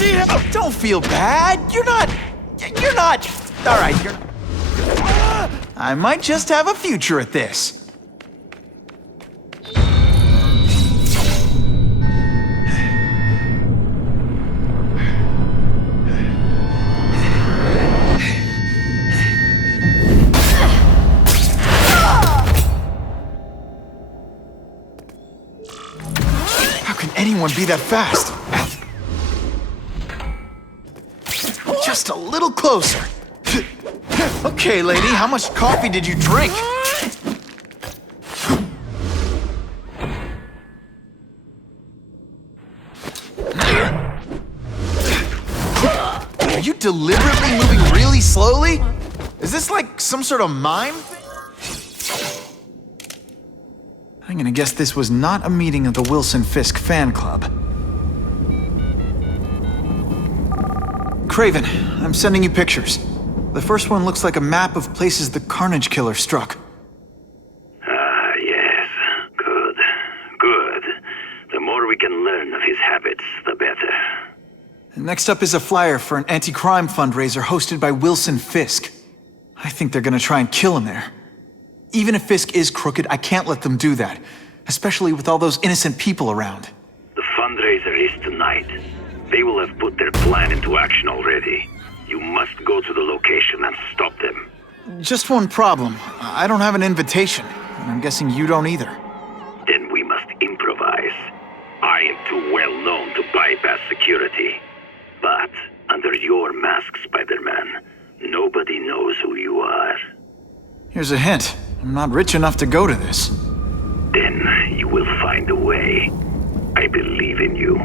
see him! Don't feel bad. You're not. All right, you're. I might just have a future at this. How can anyone be that fast? Just a little closer. Okay, lady, how much coffee did you drink? Are you deliberately moving really slowly? Is this like some sort of mime thing? I'm gonna guess this was not a meeting of the Wilson Fisk fan club. Craven, I'm sending you pictures. The first one looks like a map of places the Carnage Killer struck. Yes. Good. Good. The more we can learn of his habits, the better. Next up is a flyer for an anti-crime fundraiser hosted by Wilson Fisk. I think they're gonna try and kill him there. Even if Fisk is crooked, I can't let them do that. Especially with all those innocent people around. The fundraiser is tonight. They will have put their plan into action already. You must go to the location and stop them. Just one problem. I don't have an invitation. And I'm guessing you don't either. Then we must improvise. I am too well known to bypass security. But under your mask, Spider-Man, nobody knows who you are. Here's a hint. I'm not rich enough to go to this. Then you will find a way. I believe in you.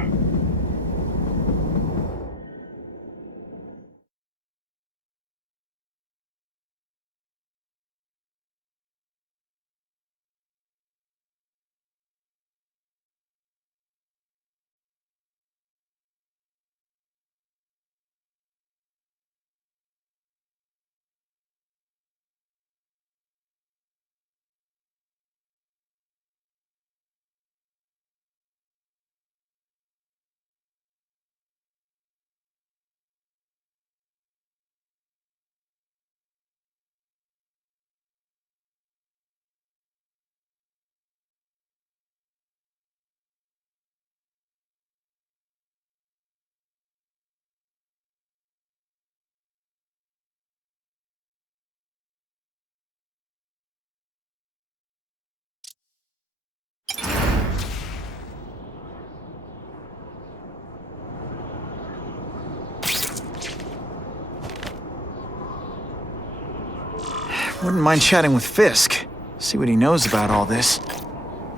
Wouldn't mind chatting with Fisk. See what he knows about all this.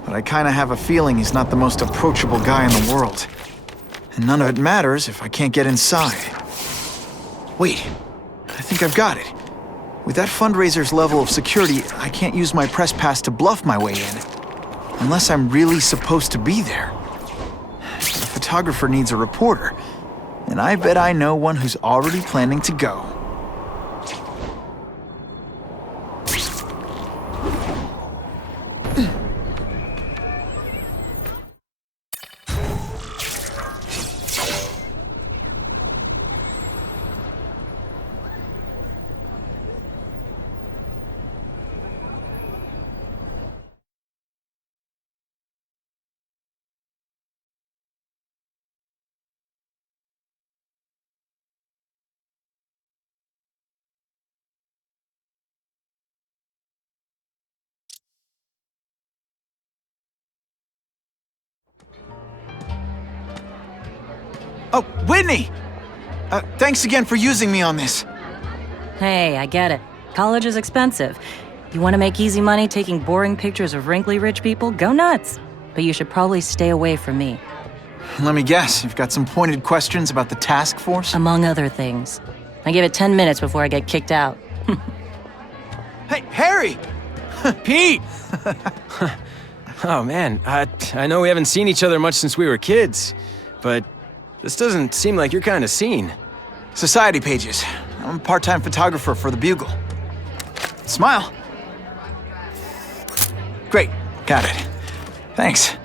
But I kinda have a feeling he's not the most approachable guy in the world. And none of it matters if I can't get inside. Wait, I think I've got it. With that fundraiser's level of security, I can't use my press pass to bluff my way in. Unless I'm really supposed to be there. The photographer needs a reporter. And I bet I know one who's already planning to go. Oh, Whitney! Thanks again for using me on this. Hey, I get it. College is expensive. You want to make easy money taking boring pictures of wrinkly rich people? Go nuts! But you should probably stay away from me. Let me guess, you've got some pointed questions about the task force? Among other things. I give it 10 minutes before I get kicked out. Hey, Harry! Pete! Oh man, I know we haven't seen each other much since we were kids, but this doesn't seem like your kind of scene. Society pages. I'm a part-time photographer for the Bugle. Smile. Great, got it. Thanks.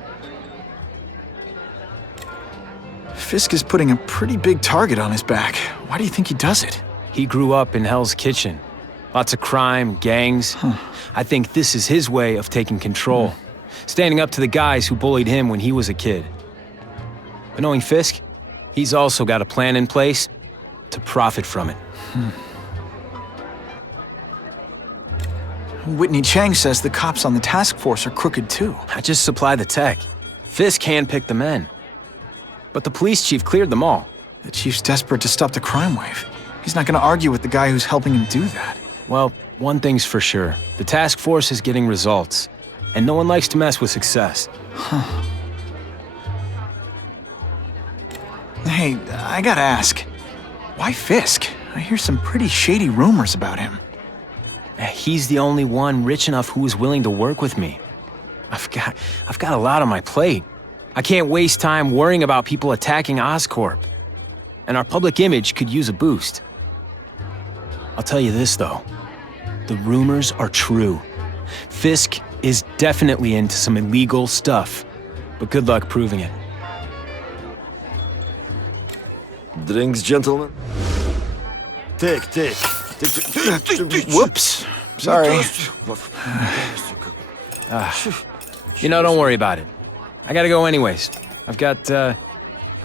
Fisk is putting a pretty big target on his back. Why do you think he does it? He grew up in Hell's Kitchen. Lots of crime, gangs. I think this is his way of taking control. Standing up to the guys who bullied him when he was a kid. But knowing Fisk, he's also got a plan in place to profit from it. Whitney Chang says the cops on the task force are crooked too. I just supply the tech. Fisk handpicked the men. But the police chief cleared them all. The chief's desperate to stop the crime wave. He's not going to argue with the guy who's helping him do that. Well, one thing's for sure. The task force is getting results. And no one likes to mess with success. Hey, I gotta ask. Why Fisk? I hear some pretty shady rumors about him. He's the only one rich enough who is willing to work with me. I've got a lot on my plate. I can't waste time worrying about people attacking Oscorp. And our public image could use a boost. I'll tell you this, though. The rumors are true. Fisk is definitely into some illegal stuff. But good luck proving it. Drinks, gentlemen? Take. Whoops. Sorry. Don't worry about it. I gotta go anyways. I've got,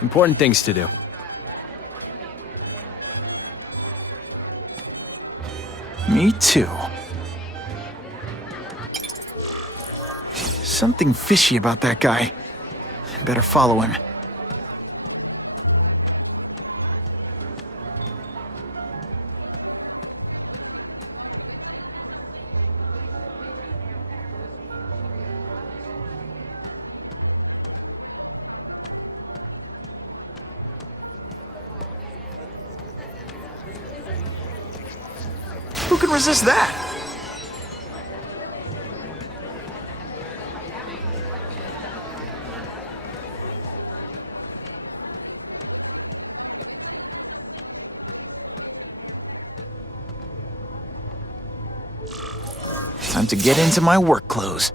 important things to do. Me too. Something fishy about that guy. Better follow him. Who can resist that? Time to get into my work clothes.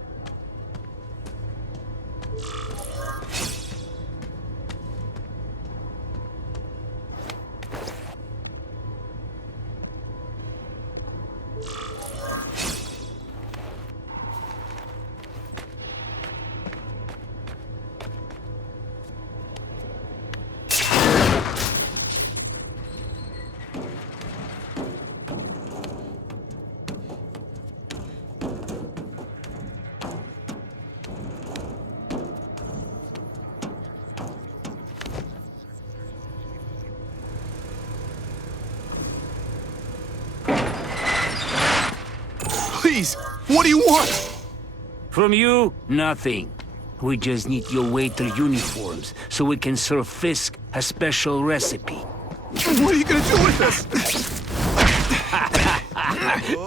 Please, what do you want? From you, nothing. We just need your waiter uniforms so we can serve Fisk a special recipe. What are you gonna do with this?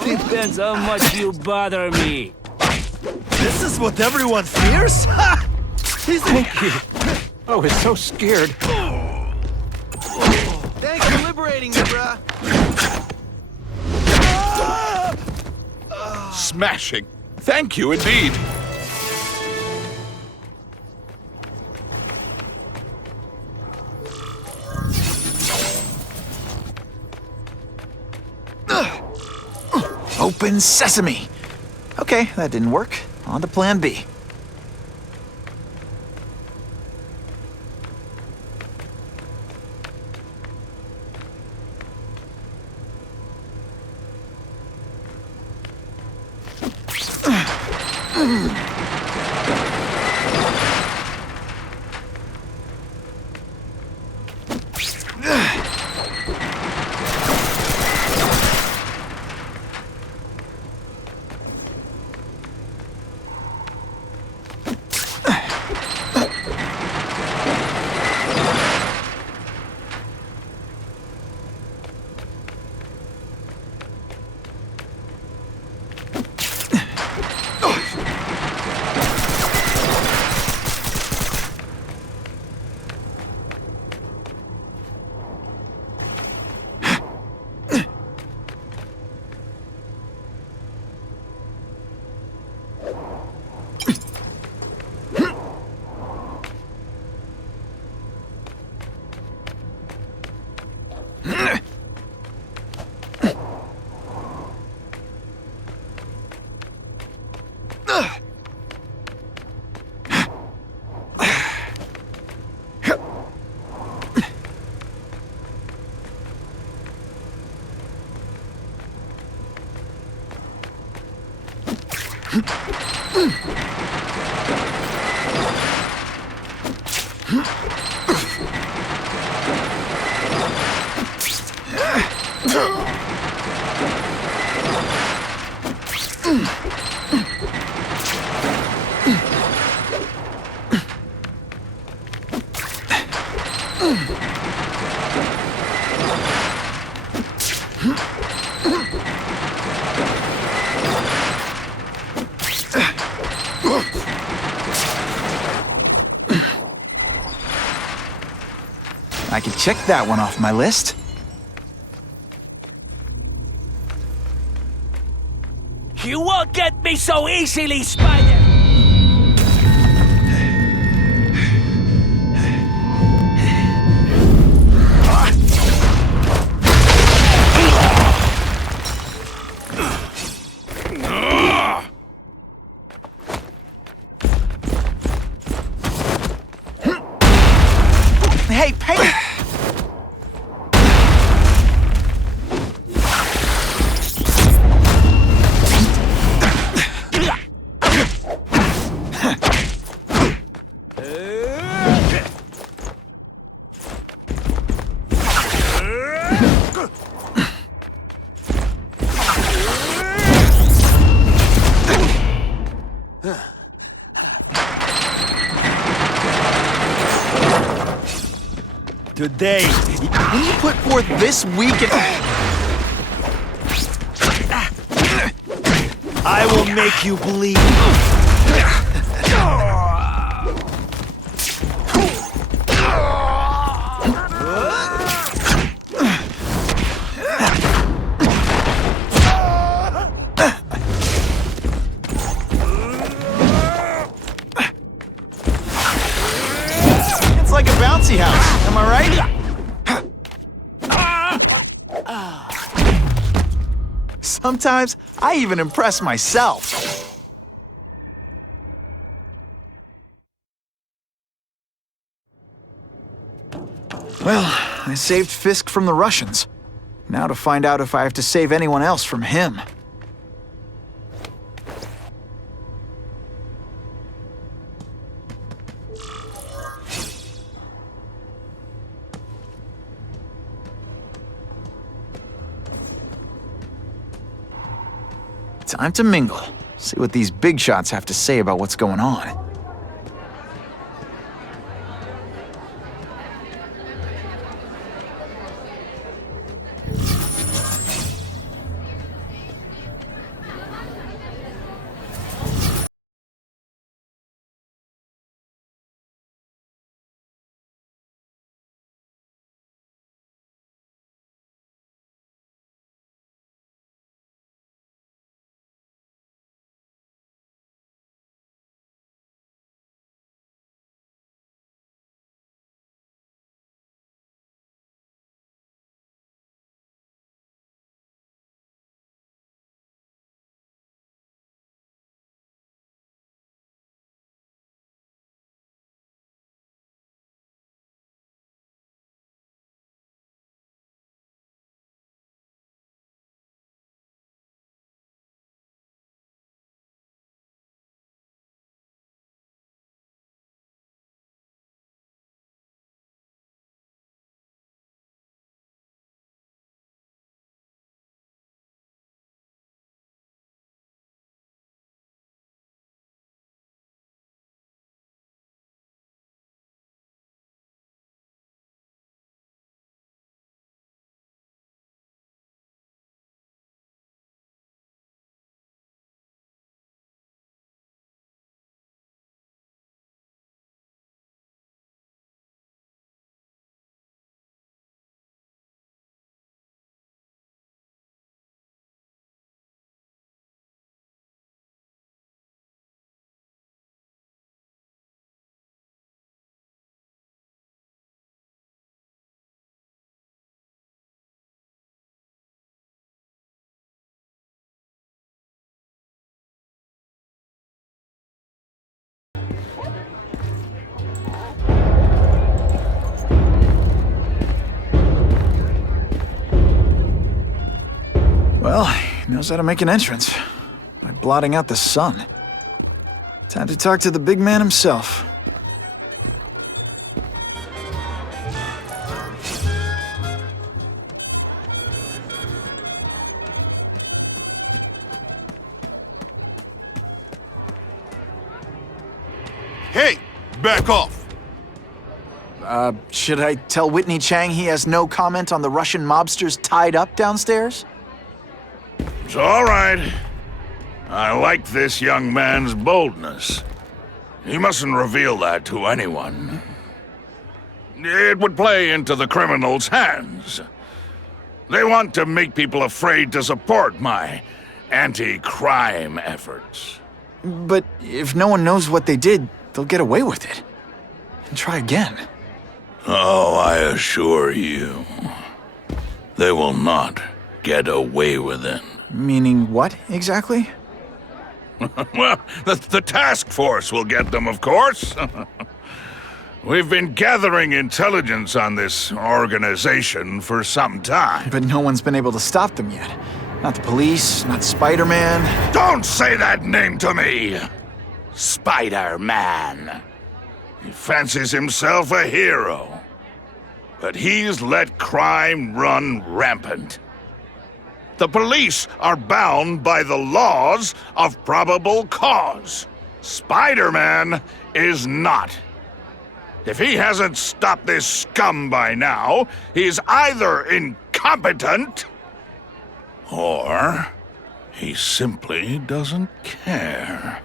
Depends how much you bother me. This is what everyone fears? Thank you. I was so scared. Thanks for liberating me, bruh. Smashing. Thank you indeed. Open sesame. Okay, that didn't work. On to plan B. I can check that one off my list. You won't get me so easily, Spider! Hey, pay! Today, When you put forth this week and... I will make you bleed. It's like a bouncy house, am I right? Sometimes, I even impress myself. Well, I saved Fisk from the Russians. Now to find out if I have to save anyone else from him. Time to mingle. See what these big shots have to say about what's going on. Well, he knows how to make an entrance. But blotting out the sun. Time to talk to the big man himself. Hey, back off. Should I tell Whitney Chang he has no comment on the Russian mobsters tied up downstairs? It's all right. I like this young man's boldness. He mustn't reveal that to anyone. It would play into the criminals' hands. They want to make people afraid to support my anti-crime efforts. But if no one knows what they did, they'll get away with it. And try again. Oh, I assure you, they will not get away with it. Meaning what, exactly? Well, the task force will get them, of course. We've been gathering intelligence on this organization for some time. But no one's been able to stop them yet. Not the police, not Spider-Man. Don't say that name to me! Spider-Man. He fancies himself a hero. But he's let crime run rampant. The police are bound by the laws of probable cause. Spider-Man is not. If he hasn't stopped this scum by now, he's either incompetent or he simply doesn't care.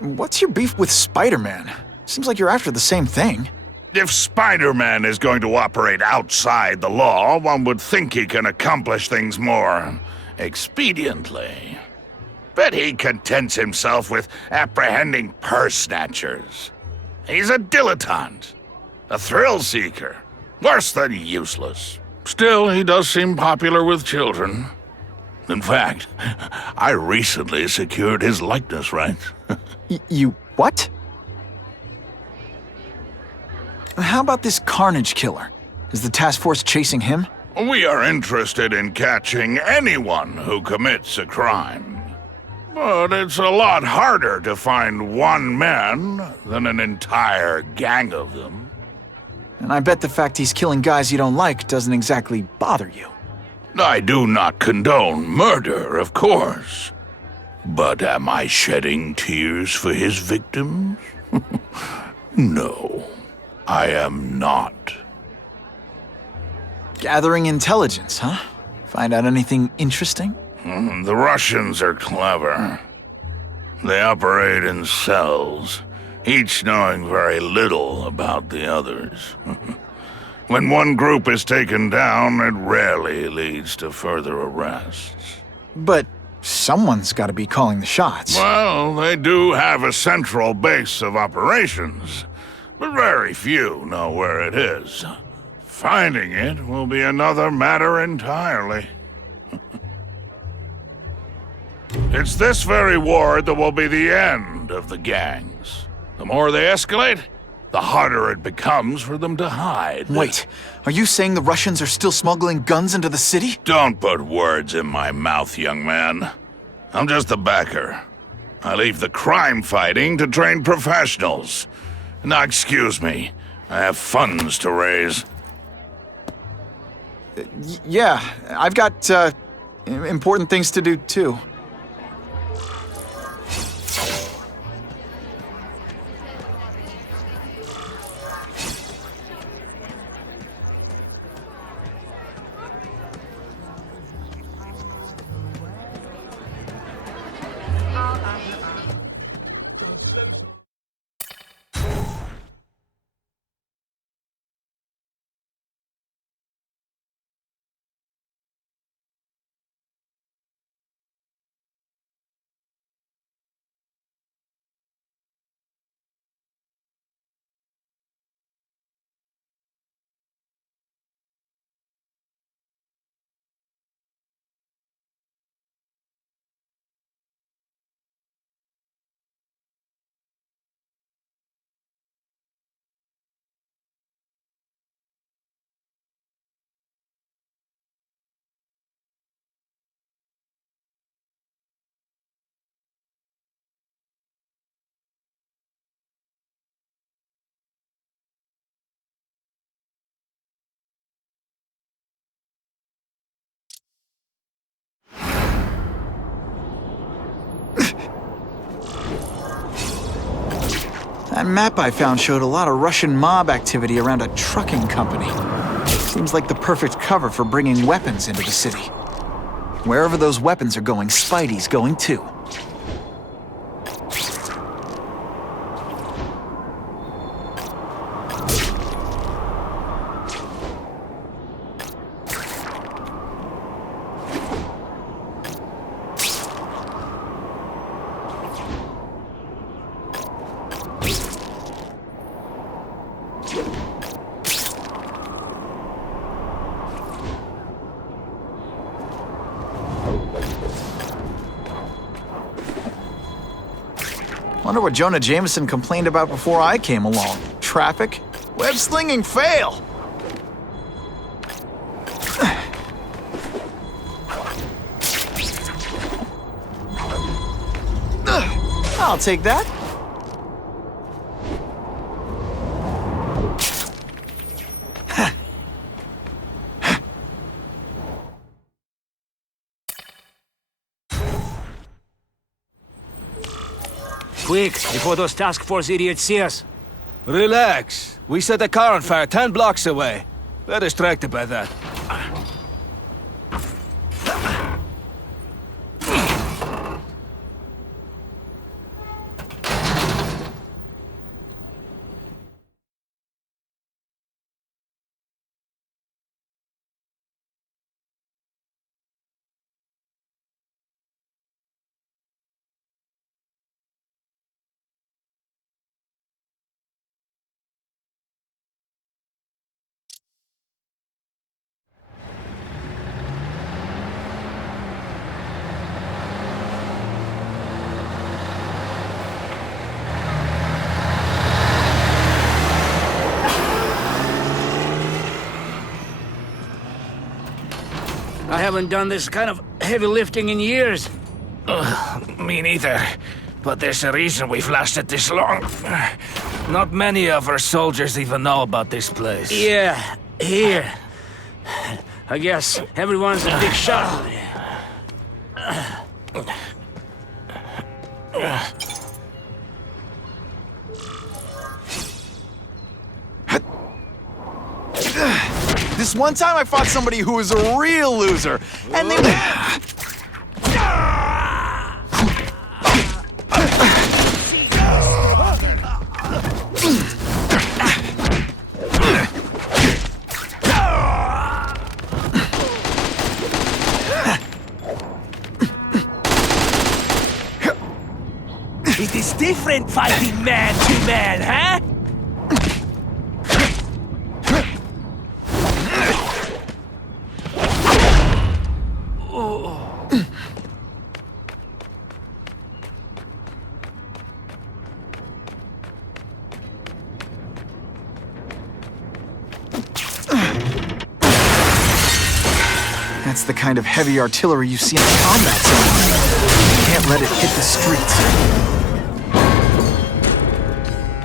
What's your beef with Spider-Man? Seems like you're after the same thing. If Spider-Man is going to operate outside the law, one would think he can accomplish things more expediently. But he contents himself with apprehending purse snatchers. He's a dilettante, a thrill seeker, worse than useless. Still, he does seem popular with children. In fact, I recently secured his likeness rights. You what? How about this Carnage killer? Is the task force chasing him? We are interested in catching anyone who commits a crime. But it's a lot harder to find one man than an entire gang of them. And I bet the fact he's killing guys you don't like doesn't exactly bother you. I do not condone murder, of course. But am I shedding tears for his victims? No, I am not. Gathering intelligence, huh? Find out anything interesting? The Russians are clever. They operate in cells, each knowing very little about the others. When one group is taken down, it rarely leads to further arrests. But someone's got to be calling the shots. Well, they do have a central base of operations, but very few know where it is. Finding it will be another matter entirely. It's this very war that will be the end of the gangs. The more they escalate, the harder it becomes for them to hide. Wait, are you saying the Russians are still smuggling guns into the city? Don't put words in my mouth, young man. I'm just a backer. I leave the crime fighting to trained professionals. Now, excuse me. I have funds to raise. Yeah, I've got, important things to do, too. That map I found showed a lot of Russian mob activity around a trucking company. Seems like the perfect cover for bringing weapons into the city. Wherever those weapons are going, Spidey's going too. Wonder what Jonah Jameson complained about before I came along. Traffic? Web-slinging fail! I'll take that. Quick, before those task force idiots see us. Relax. We set a car on fire 10 blocks away. They're distracted by that. I haven't done this kind of heavy lifting in years. Me neither. But there's a reason we've lasted this long. Not many of our soldiers even know about this place. Yeah, here. I guess everyone's a big shot. This one time I fought somebody who was a real loser, and they... It is different fighting man to man, huh? That's the kind of heavy artillery you see in a combat zone. You can't let it hit the streets.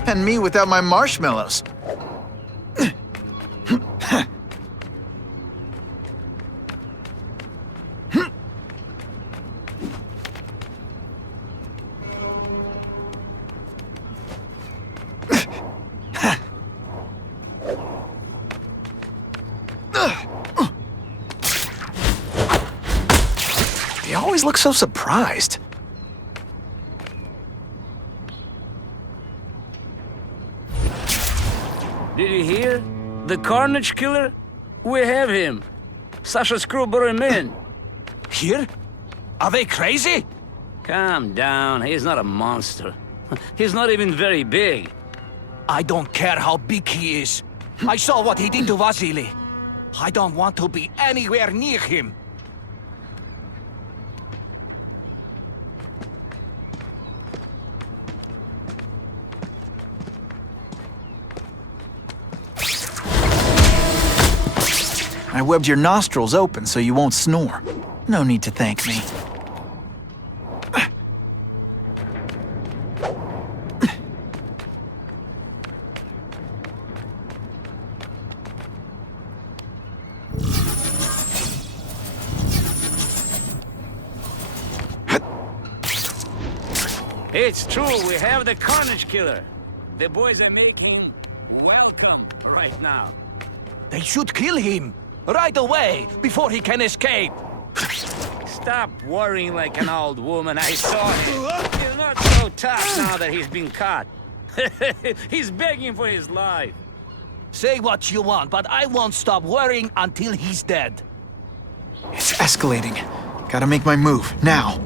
And me without my marshmallows. They always look so surprised. Did you hear? The Carnage Killer? We have him. Sasha's crew brought him in. Here? Are they crazy? Calm down. He's not a monster. He's not even very big. I don't care how big he is. I saw what he did to Vasily. I don't want to be anywhere near him. I webbed your nostrils open so you won't snore. No need to thank me. It's true, we have the Carnage Killer. The boys are making welcome right now. They should kill him right away before he can escape. Stop worrying like an old woman. I saw him. He's not so tough now that he's been caught. He's begging for his life. Say what you want, but I won't stop worrying until he's dead. It's escalating. Gotta make my move, now.